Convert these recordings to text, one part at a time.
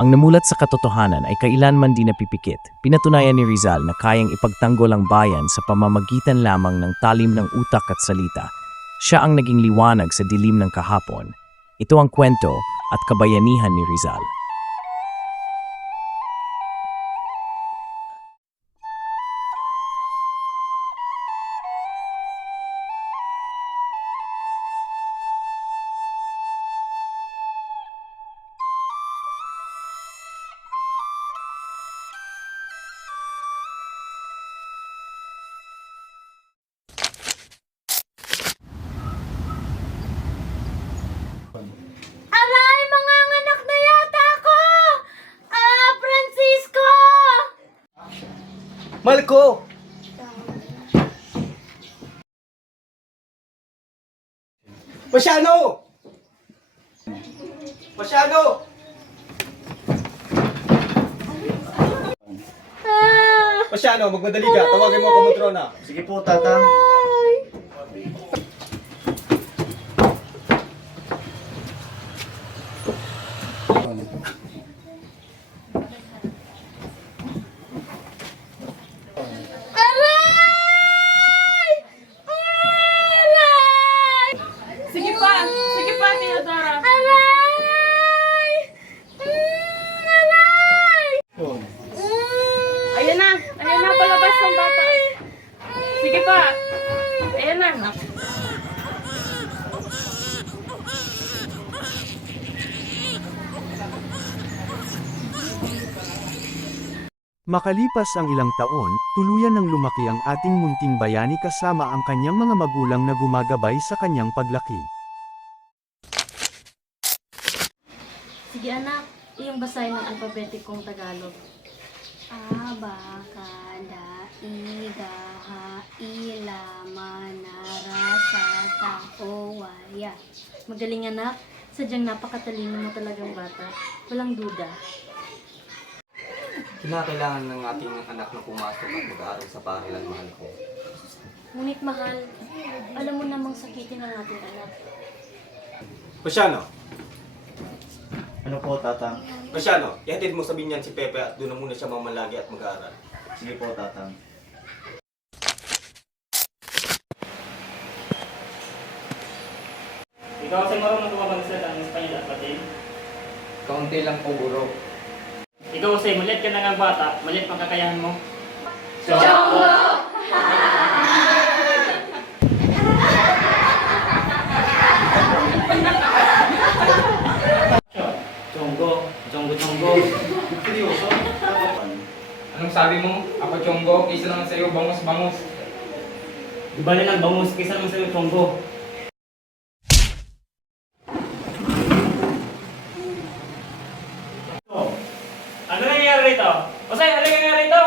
Ang namulat sa katotohanan ay kailanman di napipikit. Pinatunayan ni Rizal na kayang ipagtanggol ang bayan sa pamamagitan lamang ng talim ng utak at salita. Siya ang naging liwanag sa dilim ng kahapon. Ito ang kwento at kabayanihan ni Rizal. Aray! Manganganak na yata ako! Francisco! Malco! Pasyano! Pasyano! Pasyano, magmadali ka. Tawagin mo ako Matrona. Sige po, tata. Aray! Aray! Sige pa, Teodora. Aray! Aray! Ayan na, palabas ng bata. Sige pa, ayan na. Makalipas ang ilang taon, tuluyan ng lumaki ang ating munting bayani kasama ang kanyang mga magulang na gumagabay sa kanyang paglaki. Sige anak, iyong basahin ng alpabetikong Tagalog. A, B, K, D, I, G, H, I, L, M, N, R, S, T, U, Y. Magaling anak, sadyang napakatalino mo talagang bata. Walang duda. Kinakailangan ng ating anak na pumasok at mag-aaral sa paaralan, mahal ko. Ngunit mahal, alam mo namang sakitin ang ating anak. Pasyano! Ano po, Tatang? Pasyano, ihatid mo sa binyan si Pepe at doon na muna siya mamalagi at mag-aaral. Sige po, Tatang. Ikaw kasi marunong tumabagsa ng Espanyol at Latin. Kaunti lang po, guro. Ikaw kasi maliit ka na nga bata, maliit pang kakayahan mo. Chonggo. Seryoso? Anong sabi mo? Ako Chonggo, kaysa naman sa'yo, bangus-bangus. Di ba ng bangus kaysa naman sa'yo, Chonggo? Ano nangyayari rito? Osay, ano nangyayari rito?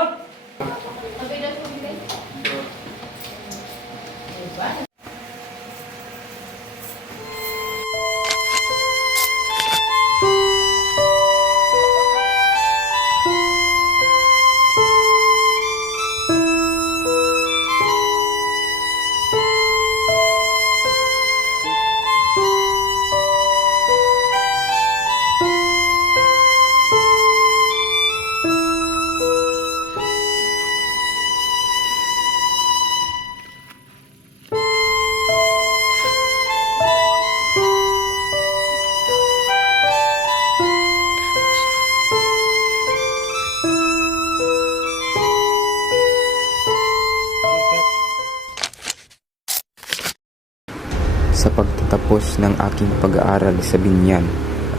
Sa pagtatapos ng aking pag-aaral sa binyan,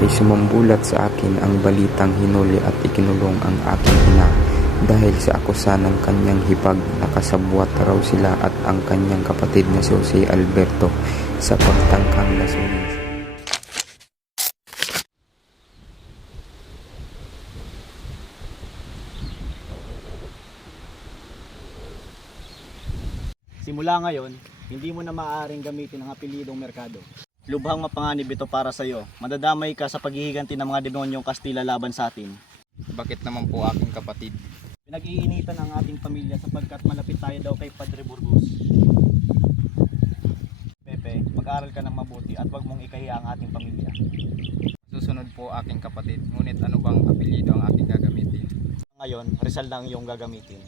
ay sumambulat sa akin ang balitang hinuli at ikinulong ang aking ina dahil sa akusa ng kanyang hipag na kasabwat raw sila at ang kanyang kapatid na si Jose Alberto sa pagtangkang lasunin. Simula ngayon, hindi mo na maaaring gamitin ang apelidong Mercado. Lubhang mapanganib ito para sa iyo. Madadamay ka sa paghihiganti ng mga demonyong Kastila laban sa atin. Bakit naman po aking kapatid? Pinag-iinitan ang ating pamilya sapagkat malapit tayo daw kay Padre Burgos. Pepe, mag-aral ka ng mabuti at huwag mong ikahiya ang ating pamilya. Susunod po aking kapatid. Ngunit ano bang apelyido ang aking gagamitin? Ngayon, Rizal na ang iyong gagamitin.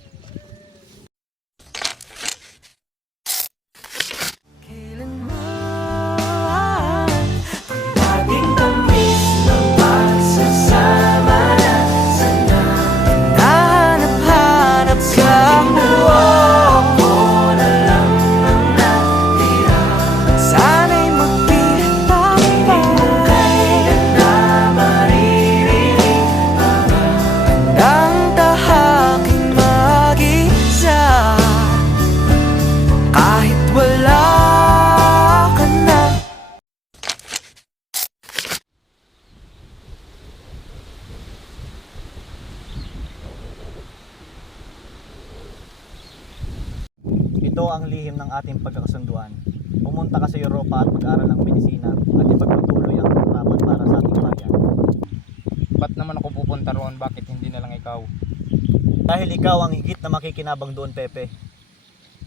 Ito ang lihim ng ating pagkakasunduan. Pumunta ka sa Europa at mag-aral ng medisina at ipagpatuloy ang harapan para sa ating bayan. Ba't naman ako pupunta roon? Bakit hindi na lang ikaw? Dahil ikaw ang higit na makikinabang doon, Pepe.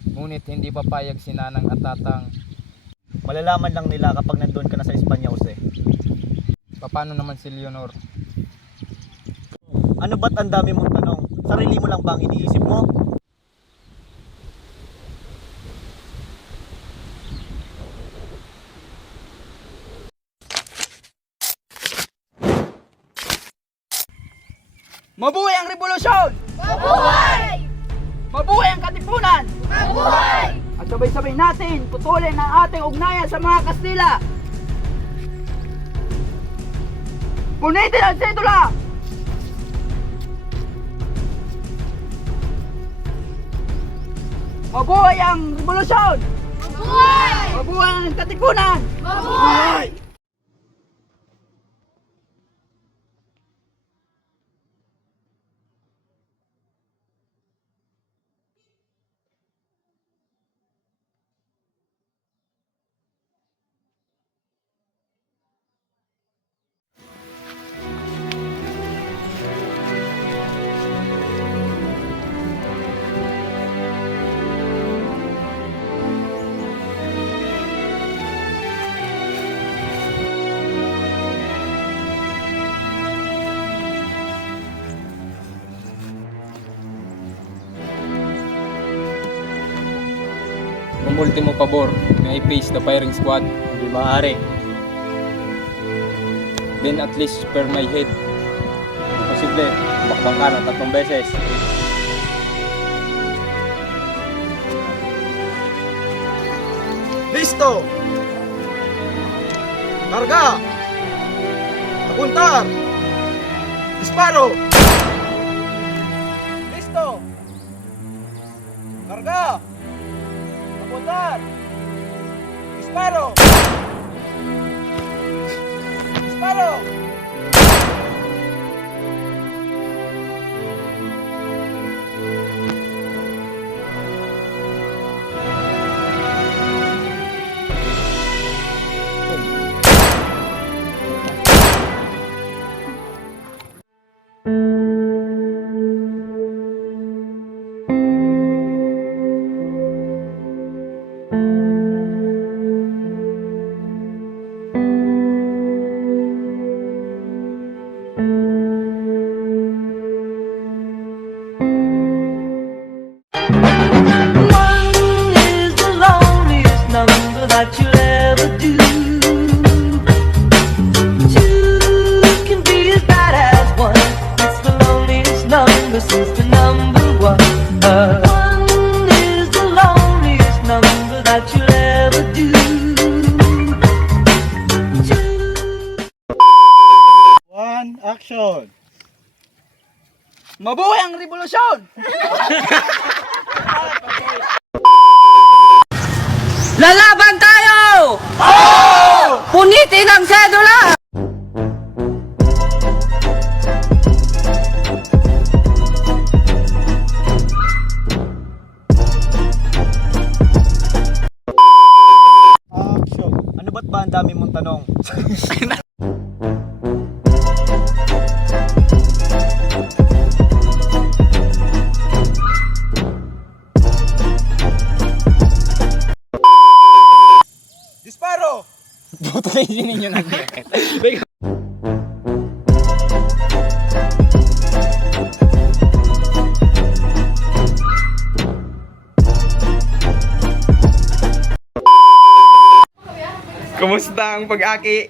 Ngunit hindi papayag si Nanang at Tatang. Malalaman lang nila kapag nandun ka na sa Espanya, Jose. Paano naman si Leonor? Ano ba't ang dami mong tanong? Sarili mo lang ba ang iniisip mo? Mabuhay ang revolusyon! Mabuhay! Mabuhay ang katipunan! Mabuhay! At sabay-sabay natin putulin ang ating ugnayan sa mga Kastila! Punitin ang sedula! Mabuhay ang revolusyon! Mabuhay! Mabuhay ang katipunan! Mabuhay! Umultimo pabor, may I face the firing squad? Hindi maaari. Then at least spare my head. Posible, bakbang ka ng 3 beses. Listo! Karga! Apuntar! Disparo! Listo! Karga! Apuntar! Disparo! Disparo! Action! Mabuhay ang revolusyon! Lalaban tayo! Punitin ang sedula! Action! Ano ba't ba ang dami mong tanong? Disparo! Buto na ninyo ng ang pag-aki.